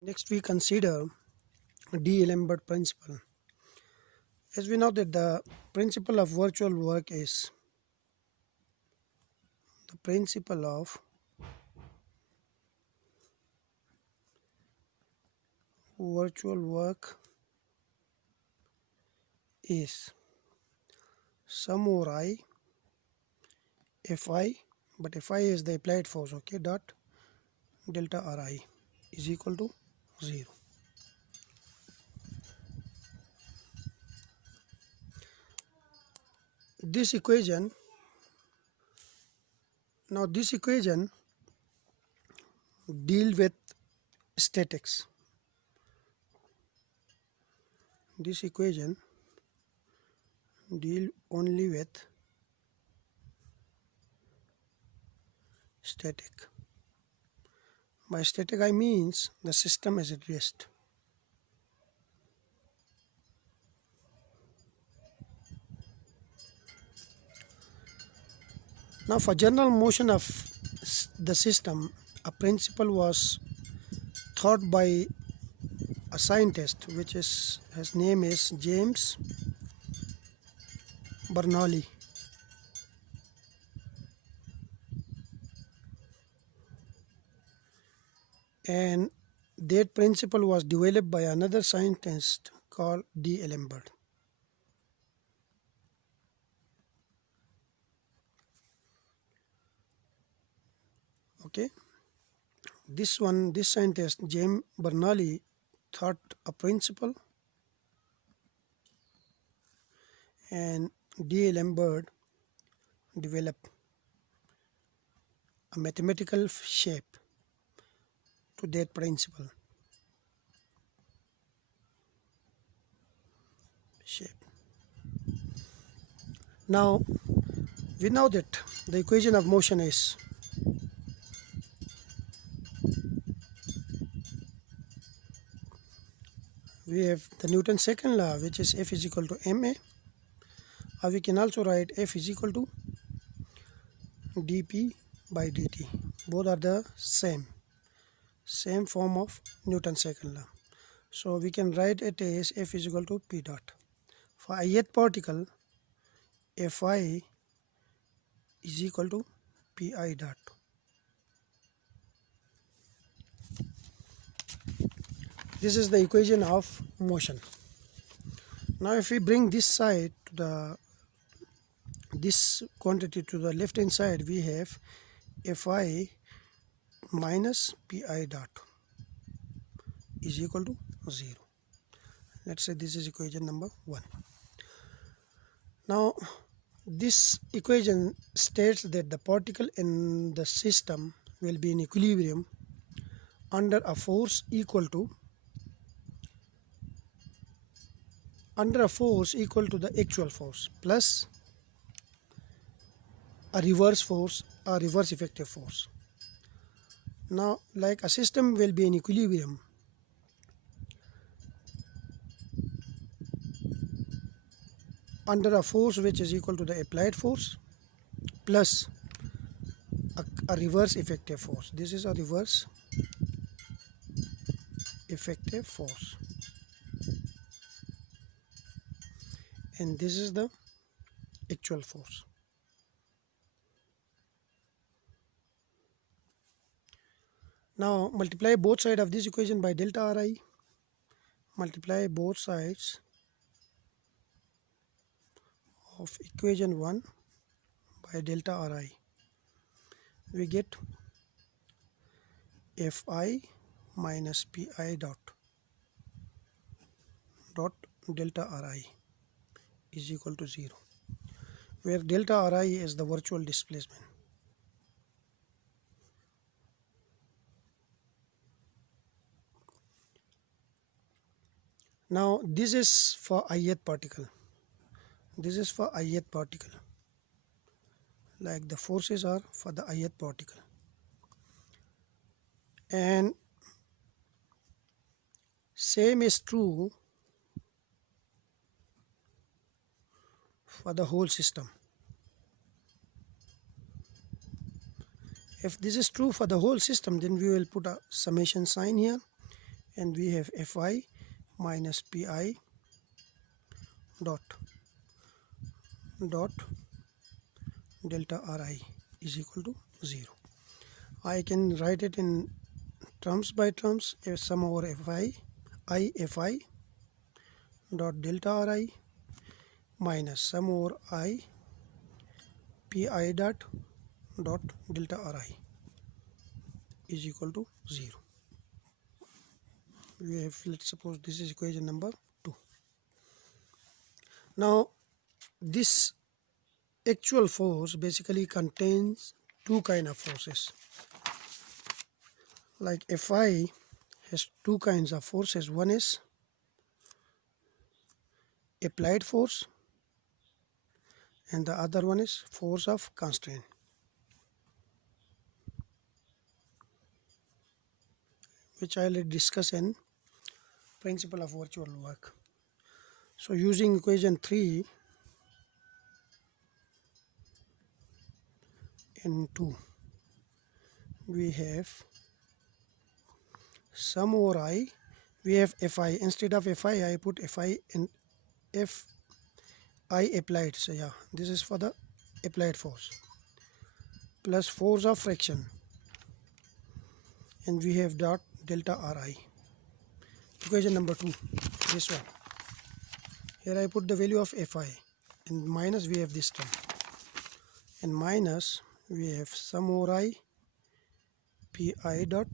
Next, we consider D'Alembert principle. As we know that the principle of virtual work is the principle of virtual work is sum over I Fi, but Fi is the applied force, okay, dot delta Ri is equal to 0. This equation, this equation deal with statics. This equation deal only with static. By static I means the system is at rest. Now for general motion of the system, a principle was thought by a scientist which is his name is James Bernoulli. And that principle was developed by another scientist called D'Alembert. Okay, this scientist James Bernoulli thought a principle, and D'Alembert developed a mathematical shape to that principle. Now we know that the equation of motion is we have the Newton's second law, which is F is equal to ma, or we can also write F is equal to dp by dt. Both are the same form of Newton's second law. So we can write it as F is equal to p dot. For ith particle, Fi is equal to pi dot. This is the equation of motion. Now if we bring this side to this quantity to the left hand side, we have Fi minus pi dot is equal to 0. Let's say this is equation number 1. Now this equation states that the particle in the system will be in equilibrium under a force equal to the actual force plus a reverse force, a reverse effective force. Now like a system will be in equilibrium under a force which is equal to the applied force plus a reverse effective force. This is a reverse effective force, and this is the actual force. Now multiply both sides of this equation by delta Ri. Multiply both sides of equation 1 by delta Ri. We get Fi minus pi dot delta Ri is equal to 0, where delta Ri is the virtual displacement. Now this is for ith particle. Like the forces are for the ith particle, and same is true for the whole system. If this is true for the whole system, then we will put a summation sign here, and we have Fi minus Pi dot delta Ri is equal to 0. I can write it in terms by terms, sum over Fi dot delta Ri minus sum over I Pi dot delta Ri is equal to 0. We have, let's suppose this is equation number 2. Now this actual force basically contains two kind of forces. Like Fi has two kinds of forces. One is applied force and the other one is force of constraint, which I will discuss in principle of virtual work. So using equation 3 and 2, we have sum over I, we have Fi. Instead of Fi, I put Fi and Fi applied. So yeah, this is for the applied force, plus force of friction, and we have dot delta Ri. Equation number 2, this one. Here I put the value of Fi, and minus we have this term, and minus we have sum over I Pi dot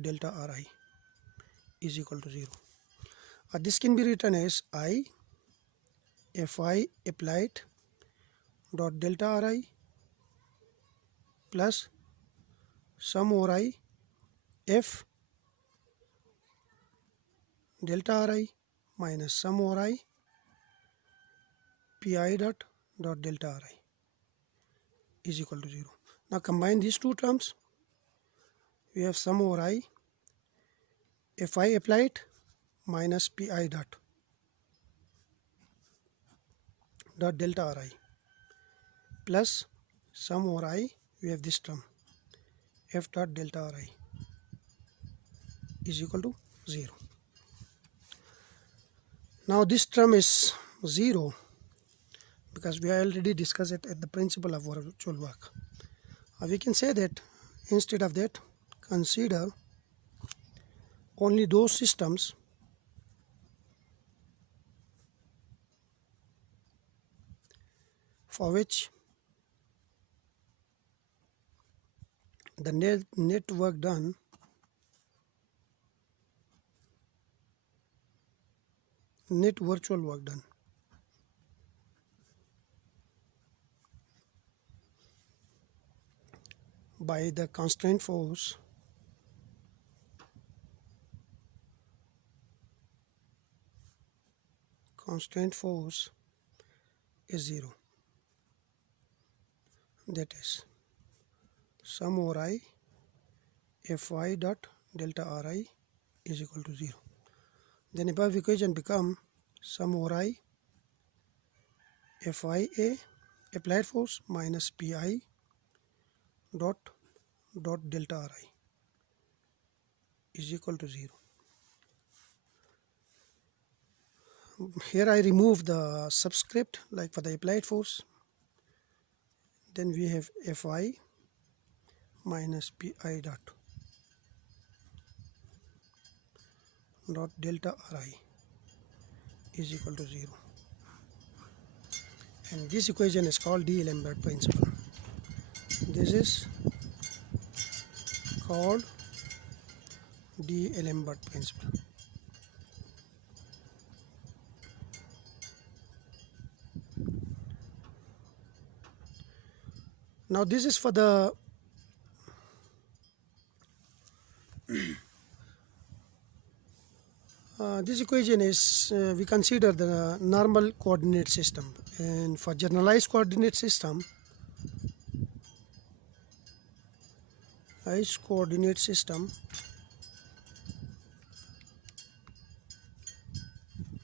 delta Ri is equal to 0. This can be written as I Fi applied dot delta Ri plus sum over I F delta Ri minus sum over I Pi dot delta Ri is equal to 0. Now combine these two terms. We have sum over I Fi applied minus Pi dot delta Ri plus sum over I, we have this term F dot delta Ri is equal to 0. Now this term is 0 because we already discussed it at the principle of virtual work. We can say that instead of that, consider only those systems for which the net work done net virtual work done by the constraint force is 0. That is sum over I Fi dot delta Ri is equal to 0. Then above equation become sum over I Fia applied force minus Pi dot delta Ri is equal to 0. Here I remove the subscript like for the applied force. Then we have Fi minus Pi dot delta Ri is equal to 0. And this equation is called D'Alembert principle. This is called D'Alembert principle. Now this is for the this equation is we consider the normal coordinate system, and for generalized coordinate system,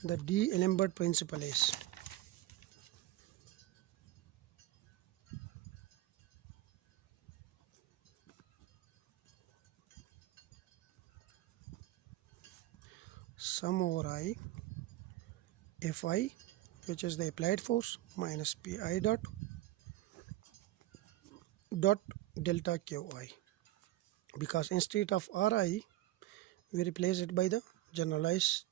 the D'Alembert principle is sum over I Fi, which is the applied force, minus Pi dot delta Qi, because instead of Ri we replace it by the generalized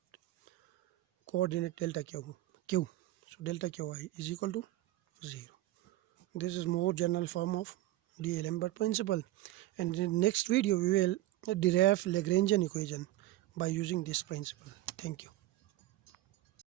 coordinate delta Q. So delta Qi is equal to 0. This is more general form of the Alembert principle, and in the next video we will derive Lagrangian equation by using this principle. Thank you.